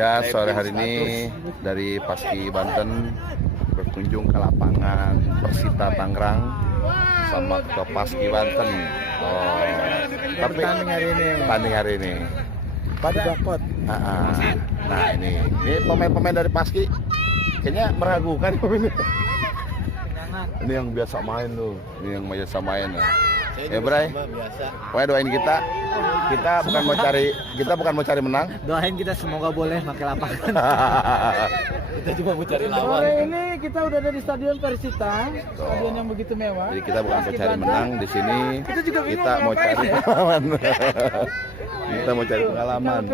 Ya, sore hari ini dari Paski Banten berkunjung ke lapangan Persita Tangerang sama ke Paski Banten. Oh, tapi tanding hari ini. Pada dapat. Nah, ini pemain-pemain dari Paski kayaknya meragukan ini. Ini yang biasa main tuh, ini yang biasa main. Ya, Bray. Pokoknya doain kita bukan mau cari menang. Doain kita semoga boleh pakai lapangan. Kita cuma mau cari lawan. Sore ini kita udah ada di Stadion Persita, stadion yang begitu mewah. Jadi kita bukan mau cari menang di sini. Kita mau cari pengalaman. Kita mau cari pengalaman.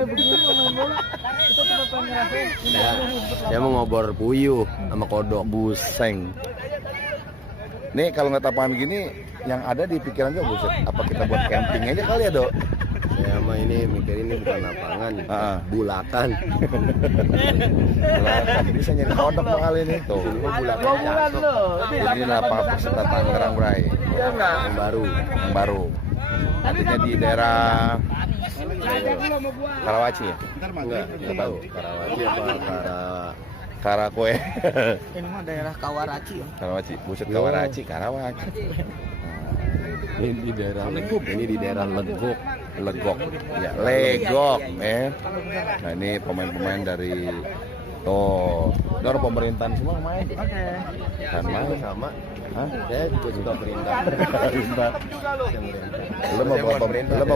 Saya mau ngobor puyuh sama kodok. Buseng. Nih kalau nggak lapangan gini, yang ada di pikiran gue buset. Apa kita buat camping aja kali ya, Dok? Saya mah ini mikir ini bukan lapangan, bulakan. Bulakan bisa nyari kodok kali ini. Tuh. Bulan lo. Ini lapangan Persita Tangerang, Bray. Yang baru. Artinya di daerah Karawaci ya? Enggak tahu. Karawaci apa Karakue. Ini mah daerah Kawaraci ya. Karawaci, buset Kawaraci, Karawaci. Ini di daerah Legok. Legok. Ya, Legok, Nah, ini pemain-pemain dari dari pemerintahan semua main. Oke. Kan main sama. Hah? Saya juga suka perintah. Lu mau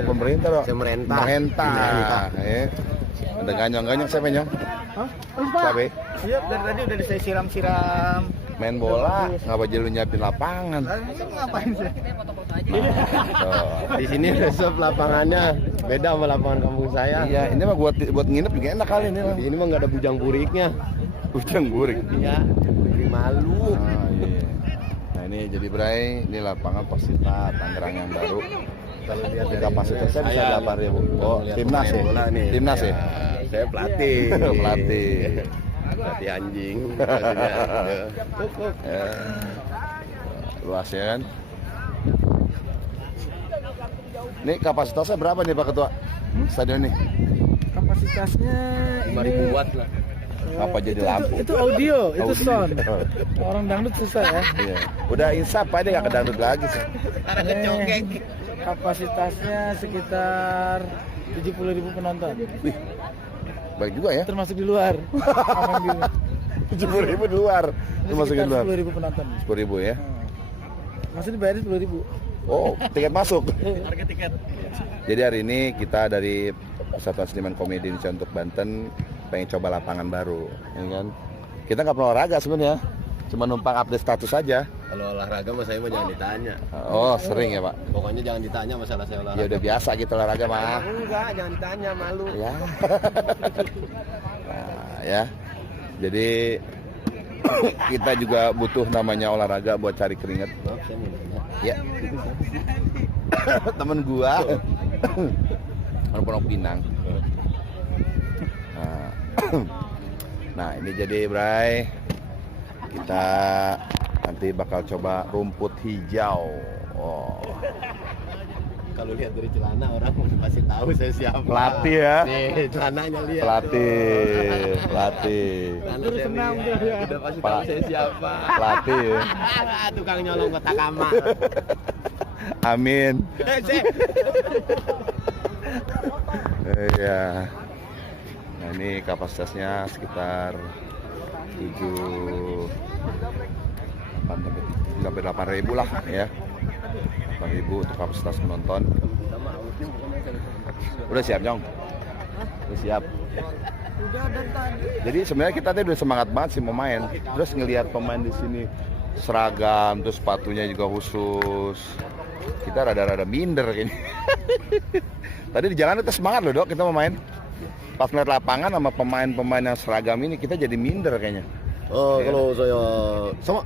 pemerintah dong. Pemerintah. Ada ganyong-ganyong siapa nyong? Hah? Siapa? Iya, dari tadi udah saya siram-siram. Main bola, ngapa jadi lu nyiapin lapangan? Ngapain sih? Di sini resep lapangannya beda sama lapangan kampung saya. Iya, ini mah buat nginep juga enak kali ini. Di sini mah nggak ada bujang buriknya. Bujang burik. Iya, buri malu. Iya. Nah ini jadi Bray, ini lapangan Persita Tangerang yang baru. Kalau lihat dari kapasitasnya bisa 8.000. Oh, timnas ya? Timnas ya? Saya pelatih. Pelatih anjing. Luas ya kan? Ini kapasitasnya berapa nih Pak Ketua? Stadion ini? Kapasitasnya 5.000 watt lah. Apa jadi lampu? Itu audio, itu sound. Orang dangdut susah ya. Iya. Udah insap aja nggak kedangdut lagi sih. Karena kecongkeng. Kapasitasnya sekitar 70.000 penonton. Wih, baik juga ya. Termasuk di luar. 70.000 di luar. Termasuk di luar. 10.000 penonton. 10.000 ya. Masih dibayar 10.000. Oh, tiket masuk. Harga tiket. Jadi hari ini kita dari Persatuan Seniman Komedi Indonesia untuk Banten pengen coba lapangan baru, ya kan? Kita nggak perlu olahraga sebenarnya, cuma numpang update status aja. Kalau olahraga mah saya mah jangan ditanya. Oh, sering ya Pak? Pokoknya jangan ditanya masalah saya olahraga. Ya udah biasa gitu olahraga mah. Enggak, jangan ditanya, malu. Ya. Nah, ya. Jadi kita juga butuh namanya olahraga buat cari keringat. Maaf, saya mau nanya. Ya. Temen gua orang Pondok Pinang. Nah, ini jadi Bray, kita nanti bakal coba rumput hijau. Oh. Kalau lihat dari celana orang pasti tahu saya siapa. Pelatih ya. Nih, celananya lihat. Pelatih. Terus senang udah pasti tahu saya siapa. Pelatih. Tukang nyolong kotak kamar. Amin. Iya. Nah, ini kapasitasnya sekitar 8.000 lah ya. 8.000 untuk kapasitas penonton. Udah siap, Jong? Udah siap. Jadi sebenarnya kita tadi udah semangat banget sih mau main. Terus ngelihat pemain di sini seragam, terus sepatunya juga khusus. Kita rada-rada minder kayaknya. Tadi di jalan itu semangat loh, Dok, kita mau main. Pas melihat lapangan sama pemain-pemain yang seragam ini, kita jadi minder kayaknya. Oh, ya. Kalau saya sama.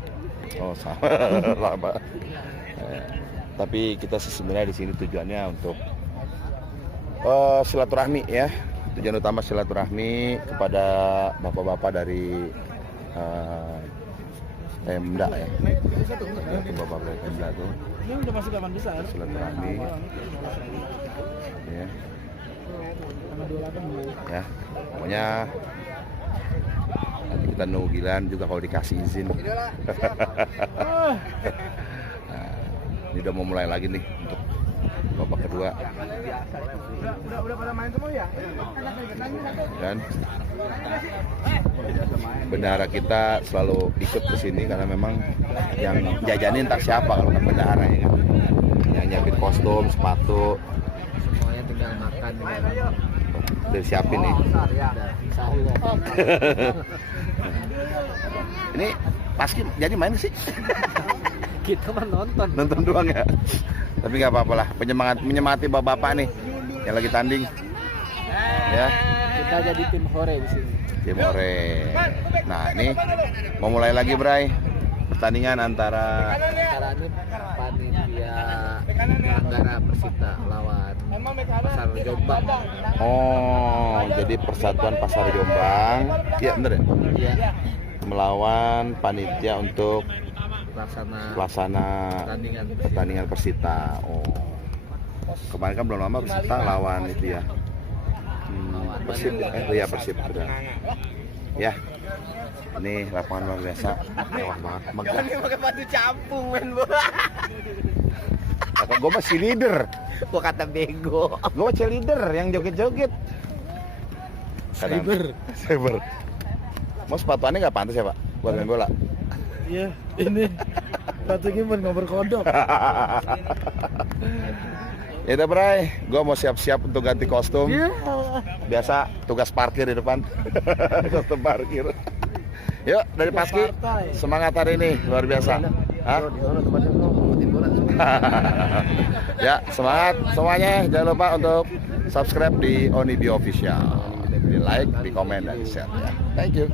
Oh, sama. Sama. Tapi kita sebenarnya di sini tujuannya untuk silaturahmi ya. Tujuan utama silaturahmi kepada bapak-bapak dari Pemda ya. Bapak dari Pemda tuh. Ini udah masuk 8 besar. Silaturahmi. Ya. Tanggal 28 mulai. Ya, pokoknya nanti kita nunggu Gilan juga kalau dikasih izin. Nah, ini udah mau mulai lagi nih untuk babak kedua. Udah pada main semua ya? Dan bendahara kita selalu ikut ke sini karena memang yang jajanin tak siapa kalau bukan bendahara ya kan. Yang nyiapin kostum, sepatu, Semuanya tinggal makan. udah disiapin nih. Ini Paski jadi main sih? Kita mah Nonton doang ya. Tapi nggak apa-apa lah, menyemangati bapak-bapak nih yang lagi tanding. Ya, Kita jadi tim hore di sini. tim Ore. Nah, ini mau mulai lagi, Bray. Pertandingan antara Sekarang ini panitia penyelenggara Persita lawan Pasar Jombang. oh, jadi Persatuan Pasar Jombang. Iya, bener ya? Iya. Melawan panitia untuk Pelaksana pertandingan Persita. Oh. Kemarin kan belum lama Persita lawan itu ya. Persib, iya Persib sudah. Ya. Ini lapangan luar biasa. Wah, megah. Ini pakai batu campung men, Bu. Kata gue masih leader. Gua kata bego. Gue cheerleader yang joget-joget. Cyber. Mau sepatuannya nggak pantas ya Pak? Buat main bola. Iya, ini satu gimana ngobrol kodok. Ya udah Bray, gue mau siap-siap untuk ganti kostum. Iya. Biasa tugas parkir di depan. Kostum parkir. Yuk dari Paski, semangat hari ini luar biasa. Hah? Ya semangat semuanya. Jangan lupa untuk subscribe di Onibio Official. Di like, di komen, dan di share. Ya. Thank you.